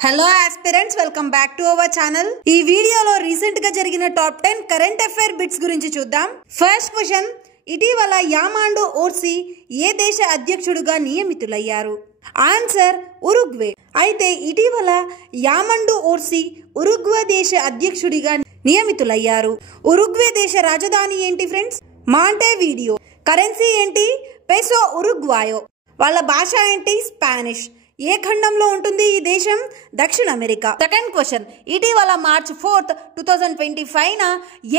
Hello aspirants, welcome back to our channel. ఈ వీడియోలో recent గా జరిగిన టాప్ 10 కరెంట్ అఫైర్ బిట్స్ గురించి చూద్దాం. ఫస్ట్ క్వశ్చన్, ఇటీవల యామాండో ఓర్సీ ఏ దేశ అధ్యక్షుడిగా నియమితులయ్యారు? ఆన్సర్ ఉరుగ్వే. అయితే ఇటీవల యామాండో ఓర్సీ ఉరుగ్వే దేశ అధ్యక్షుడిగా నియమితులయ్యారు. ఉరుగ్వే దేశ రాజధాని ఏంటి ఫ్రెండ్స్? మాంటెవీడియో. కరెన్సీ ఏంటి? పెసో ఉరుగ్వాయో. వాళ్ళ భాష ఏంటి? స్పానిష్. ఏ ఖండంలో ఉంటుంది ఈ దేశం? దక్షిణ అమెరికా. సెకండ్ క్వశ్చన్, ఇటీవల మార్చ్ 4, 2025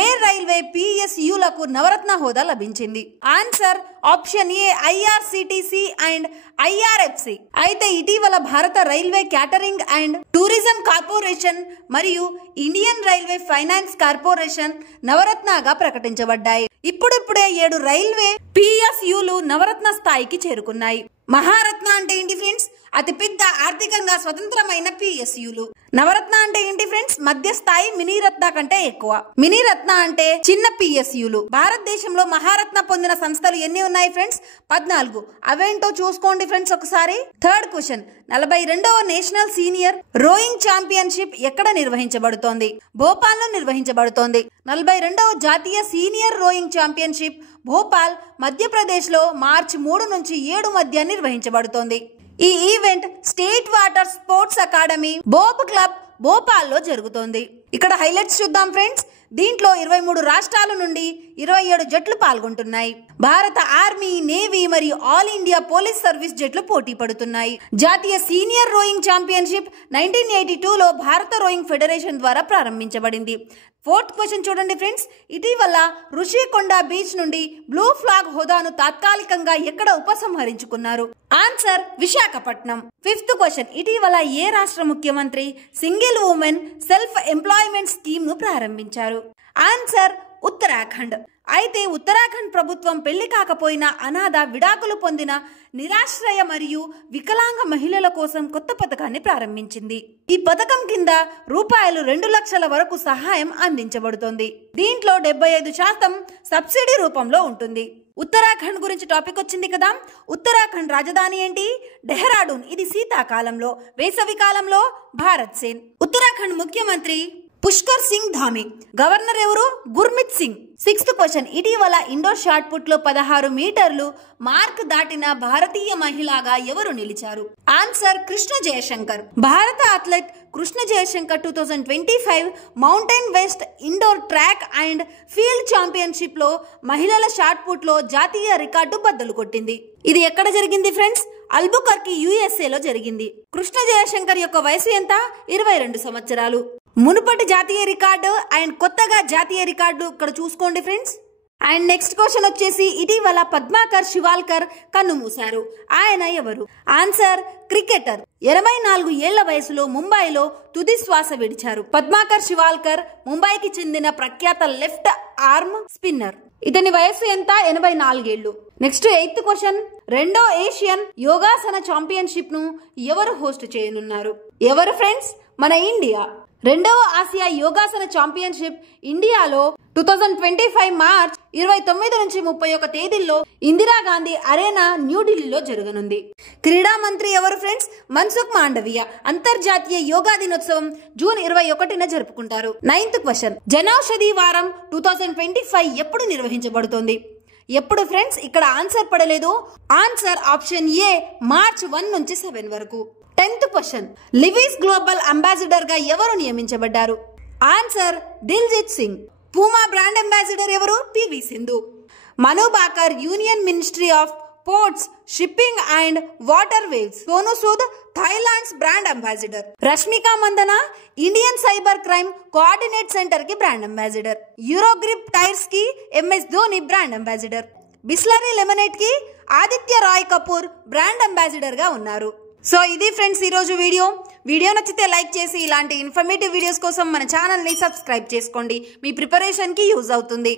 ఏ రైల్వే PSUలకు నవరత్న హోదా లభించింది? Answer option A IRCTC and IRFC. అయితే ఇటీవల భారత railway catering and tourism corporation మరియు ఇండియన్ రైల్వే ఫైనాన్స్ కార్పొరేషన్ నవరత్నగా ప్రకటించబడ్డాయి. ఇప్పుడిప్పుడే 7 రైల్వే PSUలు నవరత్న స్థాయికి చేరుకున్నాయి. మహారత్న అంటే ఏంటి ఫ్రెండ్స్? అతిపెద్ద ఆర్థికంగా స్వతంత్రమైన PSUలు. నవరత్న అంటే ఏంటి ఫ్రెండ్స్? మధ్యస్థాయి మినీరత్న కంటే ఎక్కువ. మినీరత్న అంటే చిన్న PSUలు. భారతదేశంలో మహారత్న పొందిన సంస్థలు ఎన్ని ఉన్నాయి ఫ్రెండ్స్? 14. అవేంటో చూసుకోండి ఫ్రెండ్స్ ఒకసారి. థర్డ్ క్వశ్చన్, 42వ నేషనల్ సీనియర్ రోయింగ్ ఛాంపియన్షిప్ ఎక్కడ నిర్వహించబడుతోంది? భోపాల్ లో నిర్వహించబడుతోంది. 42వ జాతీయ senior rowing championship Bhopal, Madhya Pradesh లో మార్చి 3 నుంచి 7 మధ్య నిర్వహించబడుతోంది. ఈ event state water sports academy బోబ్ క్లబ్ భోపాల్ లో జరుగుతోంది. ఇక్కడ హైలైట్స్ చూద్దాం ఫ్రెండ్స్. దీంట్లో 23 రాష్ట్రాల నుండి 27 జట్లు పాల్గొంటున్నాయి. భారత ఆర్మీ, నేవీ మరియు ఆల్ ఇండియా పోలీస్ సర్వీస్ జట్లు పోటీ పడుతున్నాయి. జాతీయ సీనియర్ రోయింగ్ ఛాంపియన్షిప్ 1982లో భారత రోయింగ్ ఫెడరేషన్ ద్వారా ప్రారంభించబడింది. ఫోర్త్ క్వశ్చన్ చూడండి ఫ్రెండ్స్, ఇటీవల రుషికొండ బీచ్ నుండి బ్లూ ఫ్లాగ్ హోదాను తాత్కాలికంగా ఎక్కడ ఉపసంహరించుకున్నారు? ఆన్సర్ విశాఖపట్నం. ఫిఫ్త్ క్వశ్చన్, ఇటీవల ఏ రాష్ట్ర ముఖ్యమంత్రి single women self employment scheme ను ప్రారంభించారు? ఆన్సర్ ఉత్తరాఖండ్. అయితే ఉత్తరాఖండ్ ప్రభుత్వం పెళ్లి కాకపోయినా అనాథ, విడాకులు పొందిన, నిరాశ్రయ మరియు వికలాంగ మహిళల కోసం కొత్త పథకాన్ని ప్రారంభించింది. ఈ పథకం కింద రూపాయలు 2 లక్షల వరకు సహాయం అందించబడుతోంది. దీంట్లో 75% సబ్సిడీ రూపంలో ఉంటుంది. ఉత్తరాఖండ్ గురించి టాపిక్ వచ్చింది కదా. ఉత్తరాఖండ్ రాజధాని ఏంటి? డెహ్రాడూన్. ఇది శీతాకాలంలో, వేసవి కాలంలో భారత్ సేన్. ఉత్తరాఖండ్ ముఖ్యమంత్రి పుష్కర్ సింగ్ ధామి. గవర్నర్ ఎవరు? గుర్మిత్ సింగ్. సిక్స్త్ క్వశ్చన్, ఇటీవల ఇండోర్ షాట్ పుట్ లో 16 మీటర్లు మార్క్ దాటిన భారతీయ మహిళగా ఎవరు నిలిచారు? ఆన్సర్ కృష్ణ జయశంకర్. భారత athlete Krishna Jayashankar 2025 Mountain West indoor track and field championship లో మహిళల షాట్ పుట్ లో జాతీయ రికార్డు బద్దలు కొట్టింది. ఇది ఎక్కడ జరిగింది ఫ్రెండ్స్? అల్బుకర్కి, USA లో జరిగింది. కృష్ణ జయశంకర్ యొక్క వయసు ఎంత? 22 సంవత్సరాలు. మునుపటి జాతీయ రికార్డు అండ్ కొత్తగా జాతీయ రికార్డు ఇక్కడ చూసుకోండి ఫ్రెండ్స్. అండ్ నెక్స్ట్ క్వశ్చన్ వచ్చేసి, ఇటీవల పద్మాకర్ శివాల్కర్ కన్నుమూశారు. ఆయన ఎవరు? Answer cricketer. 84 ఏళ్ల వయసులో ముంబైలో తుది శ్వాస విడిచారు. పద్మాకర్ శివాల్కర్ ముంబైకి చెందిన ప్రఖ్యాత లెఫ్ట్ ఆర్మ్ స్పిన్నర్. ఇతని వయసు ఎంత? 84 ఏళ్లు. నెక్స్ట్ 8th క్వశ్చన్, 2వ ఏషియన్ యోగాసన ఛాంపియన్షిప్ ను ఎవరు హోస్ట్ చేయనున్నారు? ఎవరు ఫ్రెండ్స్? మన ఇండియా. 2వ ఆసియా యోగాసన ఛాంపియన్షిప్ ఇండియాలో 2025 మార్చ్ 29 నుంచి 31 తేదీల్లో ఇందిరాగాంధీ అరేనా, న్యూఢిల్లీలో జరగనుంది. క్రీడా మంత్రి ఎవరు ఫ్రెండ్స్? మన్సుఖ్ మాండవీయ. అంతర్జాతీయ యోగా దినోత్సవం జూన్ 21న జరుపుకుంటారు. 9th క్వశ్చన్, జనౌషధి వారం 2025 ఎప్పుడు నిర్వహించబడుతోంది? ఎప్పుడు ఫ్రెండ్స్? ఇక్కడ ఆన్సర్ పడలేదు. ఆన్సర్ ఆప్షన్ ఏ మార్చ్ 1 నుంచి 7 వరకు. 10th క్వశ్చన్, లివీస్ గ్లోబల్ అంబాసిడర్ గా ఎవరు నియమించబడ్డారు? Answer Diljit Singh. Puma brand ambassador ఎవరు? PV Sindhu. Manu Bhaker union ministry of ports, shipping and waterways. Sonu Sood Thailand's brand ambassador. Rashmika Mandanna Indian cyber crime coordinate centre కి brand ambassador. Eurogrip tyres కి MS Dhoni brand ambassador. Bisleri lemonade కి Aditya Roy Kapur brand ambassador గా ఉన్నారు. So ఇది friends ఈరోజు video నచ్చితే like చేసి ఇలాంటి ఇన్ఫర్మేటివ్ వీడియోస్ కోసం మన ఛానల్ని సబ్స్క్రైబ్ చేసుకోండి. మీ ప్రిపరేషన్కి యూజ్ అవుతుంది.